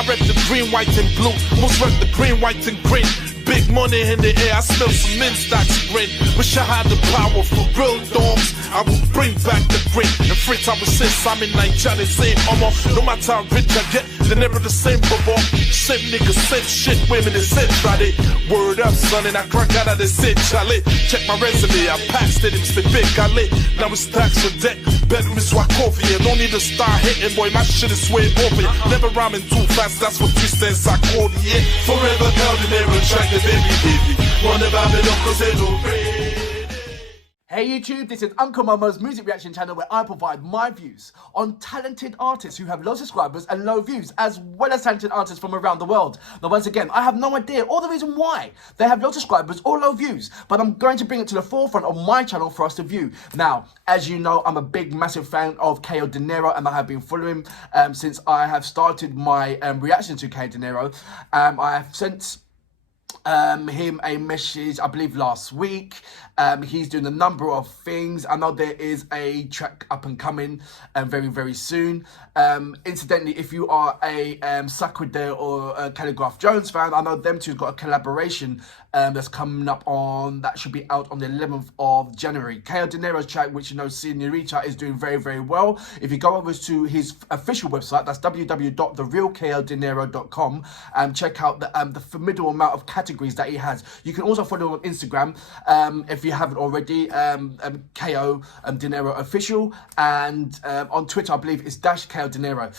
I read the green, white and blue. Most read the green, white and green. Big money in the air, I smell some men stocks grin. Wish I had the power for real dogs. I will bring back the grit. And free time since I'm in Nigeria, same armor. No matter how rich I get, they're never the same before. Same niggas, same shit, women they said Friday. Word up, son, and I crack out of the said Charlie. Check my resume, I passed it, it's the big alley. Now it's tax for debt. Better is what coffee. Don't need to start hitting, boy, my shit is way over. Never rhyming too fast, that's what twist and psychotic. Forever Kao Denero, track the baby. Wanna Babylon, cause they don't pray. Hey YouTube, this is Uncle Momo's music reaction channel where I provide my views on talented artists who have low subscribers and low views, as well as talented artists from around the world. Now once again, I have no idea or the reason why they have low subscribers or low views, but I'm going to bring it to the forefront of my channel for us to view. Now, as you know, I'm a big, massive fan of Kao Denero, and I have been following him since I have started my reaction to Kao Denero. I have sent him a message, I believe last week. He's doing a number of things. I know there is a track up and coming very, very soon. Incidentally, if you are a Sakudale or a Calligraph Jones fan, I know them two's got a collaboration that's coming up on, that should be out on the 11th of January. Kao Denero's track, which you know, Senorita, is doing very, very well. If you go over to his official website, that's www.therealkaodenero.com, and check out the formidable amount of categories that he has. You can also follow him on Instagram if you haven't already, Kao Denero official, and on Twitter I believe it's _Kao Denero.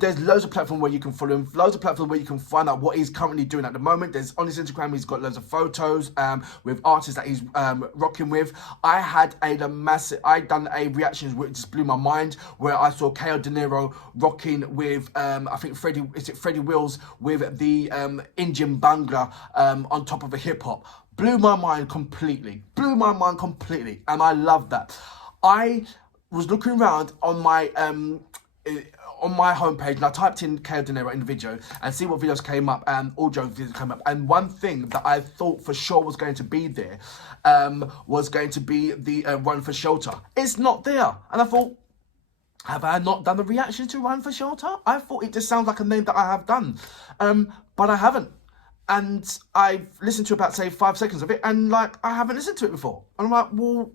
There's loads of platforms where you can follow him, loads of platforms where you can find out what he's currently doing at the moment. There's on his Instagram, he's got loads of photos with artists that he's rocking with. I done a reaction which just blew my mind, where I saw Kao Denero rocking with I think Freddie Wills with the Indian Bangla on top of a hip hop. Blew my mind completely, and I love that. I was looking around on my homepage, and I typed in Kao Denero in the video and see what videos came up, and audio videos came up, and one thing that I thought for sure was going to be there was going to be the Run for Shelter. It's not there, and I thought, have I not done a reaction to Run for Shelter? I thought it just sounds like a name that I have done, but I haven't. And I've listened to about, say, 5 seconds of it, and like, I haven't listened to it before. And I'm like, well,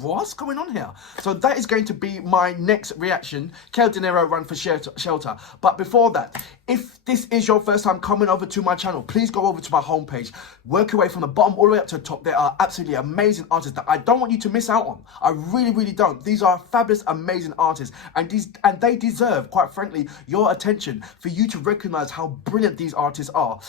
what's going on here? So that is going to be my next reaction, Kao Denero, Run for Shelter. But before that, if this is your first time coming over to my channel, please go over to my homepage. Work your way from the bottom all the way up to the top. There are absolutely amazing artists that I don't want you to miss out on. I really, really don't. These are fabulous, amazing artists, and they deserve, quite frankly, your attention for you to recognize how brilliant these artists are.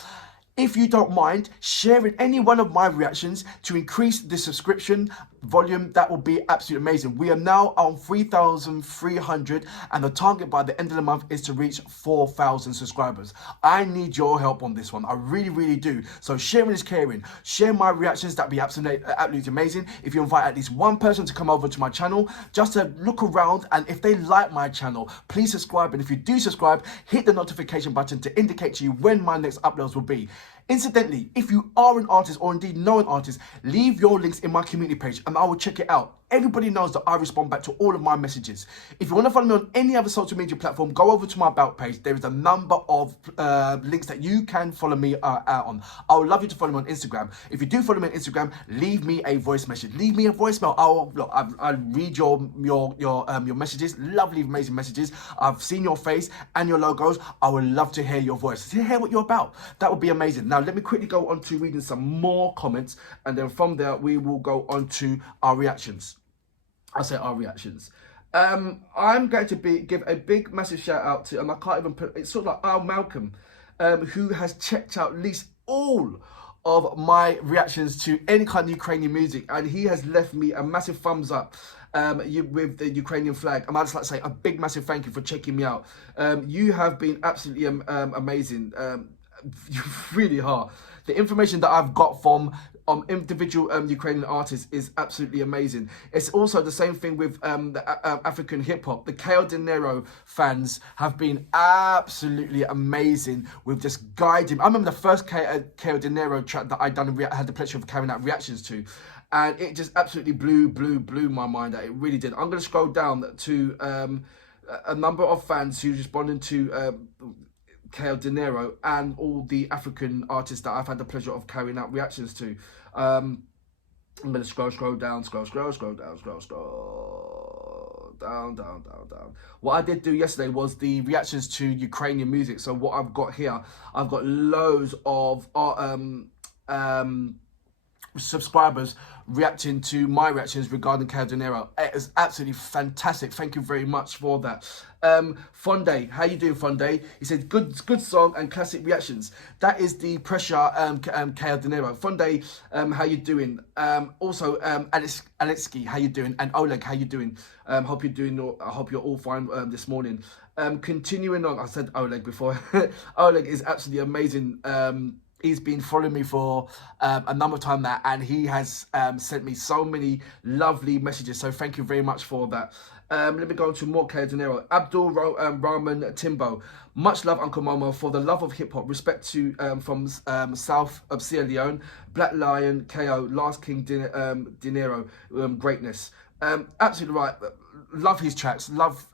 If you don't mind sharing any one of my reactions to increase the subscription volume, that will be absolutely amazing. We are now on 3,300, and the target by the end of the month is to reach 4,000 subscribers. I need your help on this one. I really, really do. So sharing is caring. Share my reactions. That'd be absolutely amazing. If you invite at least one person to come over to my channel, just to look around, and if they like my channel, please subscribe. And if you do subscribe, hit the notification button to indicate to you when my next uploads will be. Incidentally, if you are an artist or indeed know an artist, leave your links in my community page and I will check it out. Everybody knows that I respond back to all of my messages. If you want to follow me on any other social media platform, go over to my About page. There is a number of links that you can follow me out on. I would love you to follow me on Instagram. If you do follow me on Instagram, leave me a voice message. Leave me a voicemail. I'll read your messages. Lovely, amazing messages. I've seen your face and your logos. I would love to hear your voice, to hear what you're about. That would be amazing. Now, let me quickly go on to reading some more comments, and then from there, we will go on to our reactions. I say our reactions. I'm going to give a big, massive shout out to, and I can't even put, it's sort of like Malcolm, who has checked out at least all of my reactions to any kind of Ukrainian music, and he has left me a massive thumbs up with the Ukrainian flag. And I'd just like to say a big, massive thank you for checking me out. You have been absolutely amazing. You really are. The information that I've got from individual Ukrainian artists is absolutely amazing. It's also the same thing with the African hip hop. The Kao Denero fans have been absolutely amazing with just guiding. I remember the first Kao Denero track that I had the pleasure of carrying out reactions to, and it just absolutely blew my mind out. It really did. I'm going to scroll down to a number of fans who responded to Kao Denero, and all the African artists that I've had the pleasure of carrying out reactions to. I'm going to scroll down, scroll down. What I did do yesterday was the reactions to Ukrainian music. So what I've got here, I've got loads of subscribers reacting to my reactions regarding Kao Denero. It is absolutely fantastic. Thank you very much for that. Fonde, how you doing, Fonde? He said good song and classic reactions. That is the pressure. Kao Denero. Fonde, how you doing? Also, Alexi, how you doing? And Oleg, how you doing? Hope you're doing. I hope you're all fine this morning. Continuing on, I said Oleg before. Oleg is absolutely amazing. He's been following me for a number of times now, and he has sent me so many lovely messages. So thank you very much for that. Let me go on to more Kao Denero. Abdul Rahman Timbo. Much love, Uncle Momo, for the love of hip hop. Respect to from south of Sierra Leone. Black Lion, KO, Last King Dinero, greatness. Absolutely right. Love his tracks, love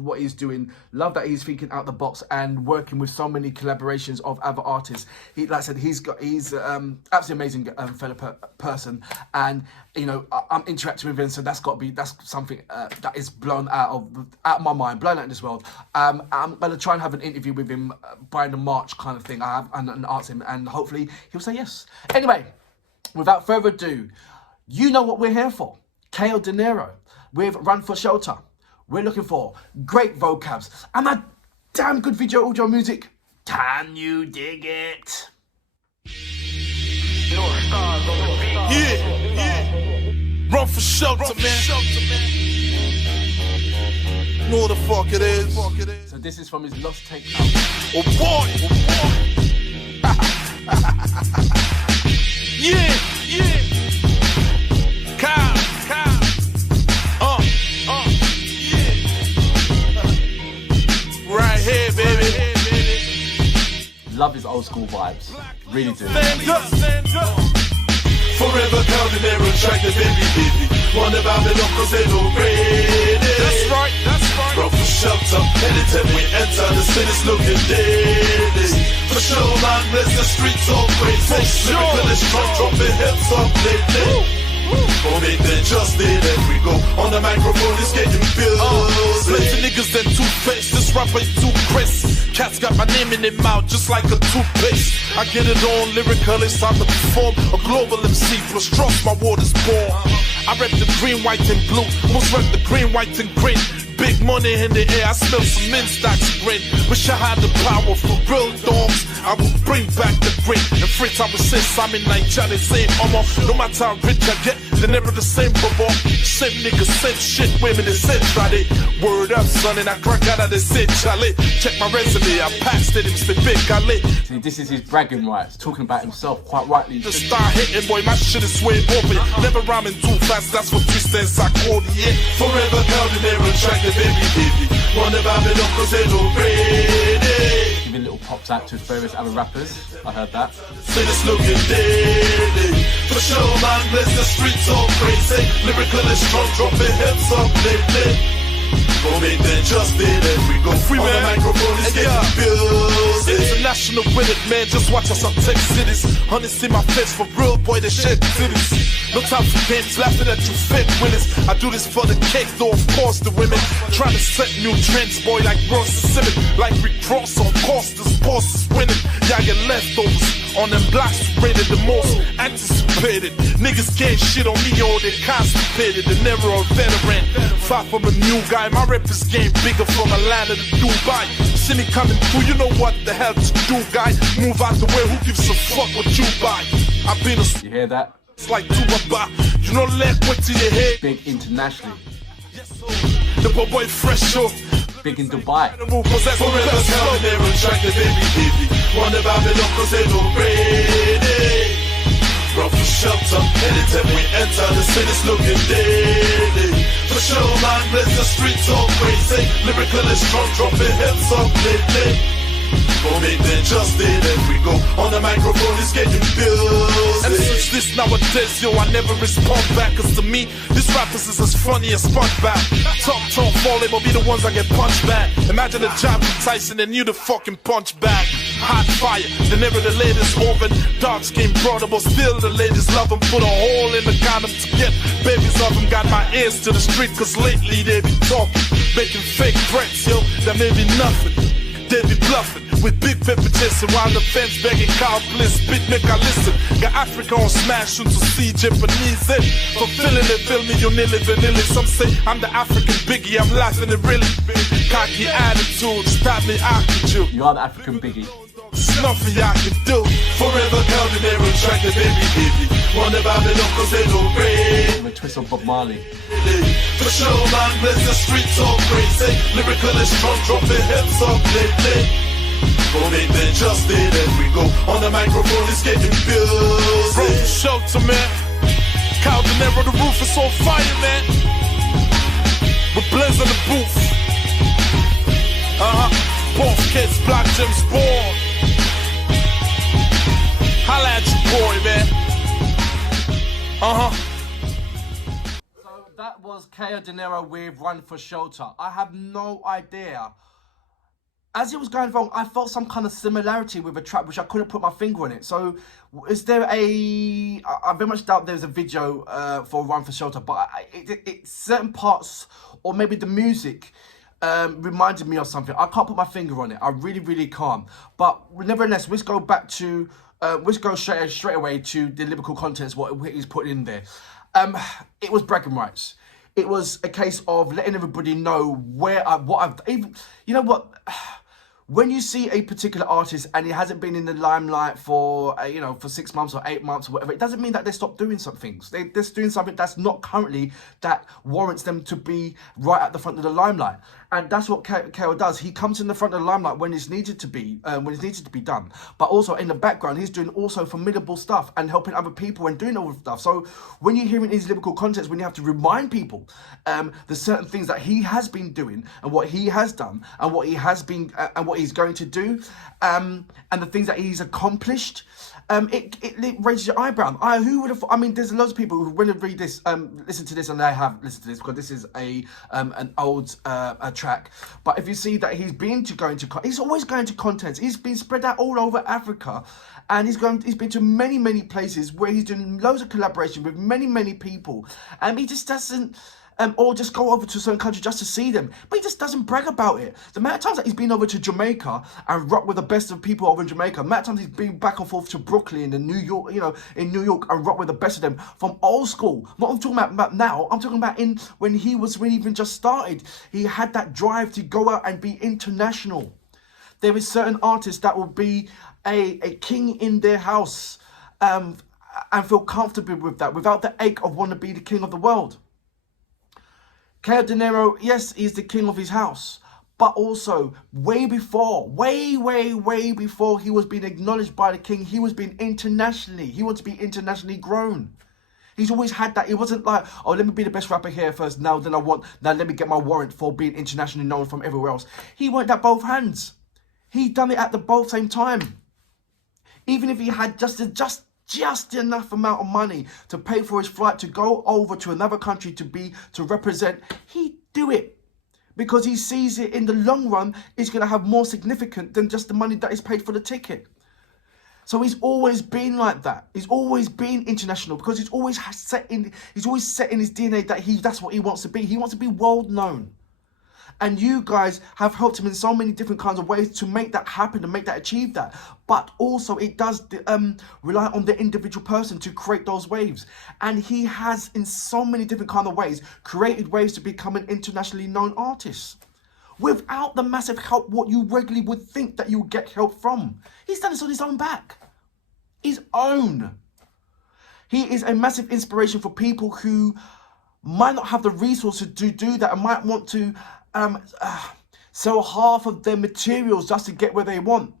what he's doing, love that he's thinking out the box and working with so many collaborations of other artists. Like I said, he's absolutely amazing fellow person, and you know, I'm interacting with him, so that's something that is blown out of my mind, blown out in this world. I'm gonna try and have an interview with him by the March kind of thing. And ask him, and hopefully he'll say yes. Anyway, without further ado, you know what we're here for. Kao Denero with Run for Shelter. We're looking for great vocabs and a damn good video audio music. Can you dig it? Yeah. Run for shelter, man. You know what the fuck it is. So this is from his Lost Take album. Oh boy. Yeah. Kao. Right here, baby. Love his old school vibes. Really do. Stand up. Forever Kao Denero, track the baby. Wonder about the locals, they don't ready. That's right. Run for shelter. Anytime we enter, the city's looking deadly. For sure, man, bless the streets all crazy. Lyrical is strong, dropping hits up lately. Oh, make the just did and we go on the microphone, it's getting bills. Plenty niggas that two-faced, this rapper is too crisp. Cats got my name in their mouth just like a toothpaste. I get it on lyrical, it's time to perform. A global MC plus trust, my water's born. I rep the green, white and blue, most rep the green, white and green. Big money in the air, I smell some mint stocks grin. Wish I had the power for real dogs. I will bring back the grit. And Fritz, I was since I'm in Nigeria, same armor. No matter how rich I get, they're never the same bubble. Same niggas, same shit, women, they said try it. Word up, son, and I crack out of the said Charlie. Check my resume, I passed it, it's the big Khalid. See, this is his bragging rights, talking about himself quite rightly. Just start hitting, boy, my shit is way open. Never rhyming too fast, that's what twist and psycho, yeah. Forever Kao Denero, track the baby. Wonder about the locals, they don't ready. Giving little pops out to his various other rappers. I heard that. So it's looking deadly. For sure, man, bless the streets all crazy. Lyrical is strong, dropping hits up lately. Go make the just did and we go free, on man. The microphone is getting bills. International with it, man, just watch us on tech cities. Honey, see my face for real, boy, they shed cities. No time for games, laughing at you fake winners. I do this for the cake, though, of course, the women. Trying to set new trends, boy, like Ross Simmons. Like Rick Ross, of course, this boss is winning. Y'all get leftovers on them blocks rated the most anticipated. Niggas can't shit on me, or they constipated. The never a veteran. Far from a new guy, my rep is game bigger from Atlanta to Dubai. See me coming through, you know what the hell to do, guy. Move out the way, who gives a fuck what you buy? I've been a... You hear that? It's like Tuba, you know, let went to your head. Big internationally. The boy fresh show. Big in Dubai. Forever Kao Denero, track the baby. Wonder about the locals, they don't ready. Run for shelter, anytime we enter, the city's looking deadly. For sure, man, bless the streets all crazy. Lyrical is strong, dropping hits up lately. Gonna make the just it as we go. On the microphone, it's getting busy. And since this nowadays, yo, I never respond back. Cause to me, this rappers is as funny as SpongeBob. Talk, falling, but be the ones that get punched back. Imagine a job with Tyson and you the fucking punch back. Hot fire, they never the latest oven. Dark skin brother, but still the ladies love them. Put a hole in the condom to get babies of them. Got my ears to the street, cause lately they be talking. Making fake threats, yo, that may be nothing. They be bluffing with big pepper chasing while the fence begging cow bliss. Bit make I listen. Got Africa on smash soon to see Japanese in. Fulfilling it, feel me, you nearly vanilla. Some say I'm the African Biggie, I'm laughing it really. Cocky attitude, stop me, I could you. You are the African Biggie. There's nothing I can do. Forever Kao Denero, track the baby baby. Wanna Babylon cause they don't rain. The twist of Bob Marley. For sure, man, bless the streets all crazy. Lyrical is strong, dropping hits up lately. Gonna make the just it as we go. On the microphone, it's getting busy. Bro, shelter, man. Kao Denero, the roof is on fire, man. With Blizz in the booth. Both kids, Black Jim's born. Holla at your boy, man. So that was Kao Denero with Run for Shelter. I have no idea. As it was going along, I felt some kind of similarity with a track which I couldn't put my finger on it. So is there a... I very much doubt there's a video for Run for Shelter, but it certain parts, or maybe the music, reminded me of something. I can't put my finger on it. I really, really can't. But nevertheless, let's go back to... let's go straight away to the lyrical contents, what he's put in there. It was bragging rights. It was a case of letting everybody know what I've even. You know what? When you see a particular artist and he hasn't been in the limelight for for 6 months or 8 months or whatever, it doesn't mean that they stop doing some things. They're just doing something that's not currently that warrants them to be right at the front of the limelight. And that's what Kao does. He comes in the front of the limelight when it's needed to be, done. But also in the background, he's doing also formidable stuff and helping other people and doing all the stuff. So when you're hearing his lyrical contents, when you have to remind people the certain things that he has been doing and what he has done and what he has been and what he's going to do, and the things that he's accomplished, it raises your eyebrow. Who would have? I mean, there's loads of people who, when they read this, listen to this, and they have listened to this because this is an old track. But if you see that he's always going to contents. He's been spread out all over Africa, and he's been to many places where he's doing loads of collaboration with many people, and he just doesn't. Or just go over to a certain country just to see them. But he just doesn't brag about it. The amount of times that he's been over to Jamaica and rock with the best of people over in Jamaica, the amount of times he's been back and forth to Brooklyn and New York, in New York and rock with the best of them from old school. Not I'm talking about now, I'm talking about when he even just started. He had that drive to go out and be international. There is certain artists that will be a king in their house and feel comfortable with that without the ache of wanting to be the king of the world. Kao Denero, yes, he's the king of his house, but also way before he was being acknowledged by the king, he was being he wanted to be internationally grown. He's always had that. It wasn't like, oh, let me be the best rapper here first, now let me get my warrant for being internationally known from everywhere else. He went at both hands. He done it at the both same time. Even if he had just enough amount of money to pay for his flight to go over to another country to represent, he'd do it because he sees it in the long run is going to have more significance than just the money that is paid for the ticket. So he's always been like that. He's always been international because he's always set in his DNA that that's what he wants to be. He wants to be world known. And you guys have helped him in so many different kinds of ways to make that happen, and achieve that. But also it does rely on the individual person to create those waves. And he has, in so many different kinds of ways, created ways to become an internationally known artist. Without the massive help, what you regularly would think that you would get help from. He's done this on his own back. His own. He is a massive inspiration for people who might not have the resources to do that and might want to sell half of their materials just to get where they want.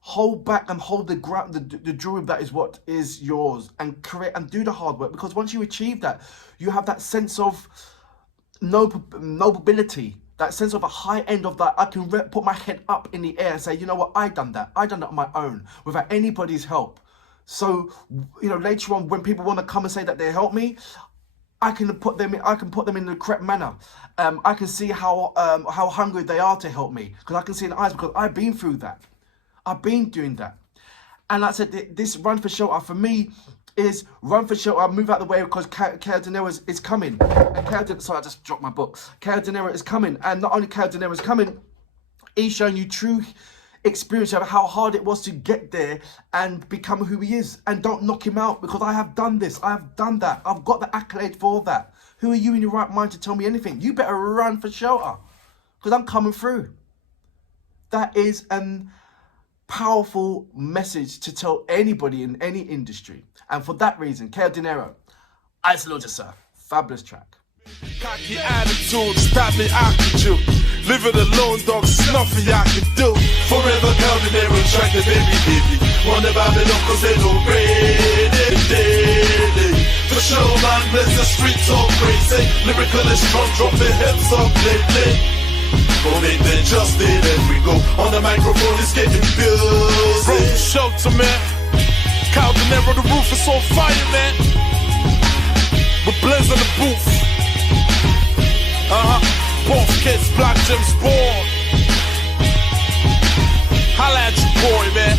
Hold back and hold the jewelry that is what is yours, and create and do the hard work, because once you achieve that, you have that sense of nobility That sense of a high end of that, I can put my head up in the air and say, you know what, I done that on my own without anybody's help. So, you know, later on when people want to come and say that they helped me, I can put them in the correct manner. I can see how hungry they are to help me, because I can see in the eyes, because I've been through that. I've been doing that. And like I said, this run for shelter for me is run for shelter. I'll move out the way because Kao Denero is coming. And sorry, I just dropped my book. Kao Denero is coming. And not only Kao Denero is coming, he's showing you true experience of how hard it was to get there and become who he is. And don't knock him out, because I have done this. I have done that. I've got the accolade for that. Who are you in your right mind to tell me anything? You better run for shelter, because I'm coming through. That is an powerful message to tell anybody in any industry. And for that reason, Kao Denero, I salute you, sir. Fabulous track. Cocky attitude, stop me, I could you. Live it alone, dog, there's nothing I can do. Forever Kao Denero, track the baby. Wanna vibe it up cause they don't ready. For sure, man, bless the streets all crazy. Lyrical is strong, dropping heads up lately. Go make the justice, then we go. On the microphone, it's getting busy. Bro, shelter, man. Kao Denero, the roof is on fire, man. With Blizz in the booth. Both kids, Black James Bond. Holla at your boy, man.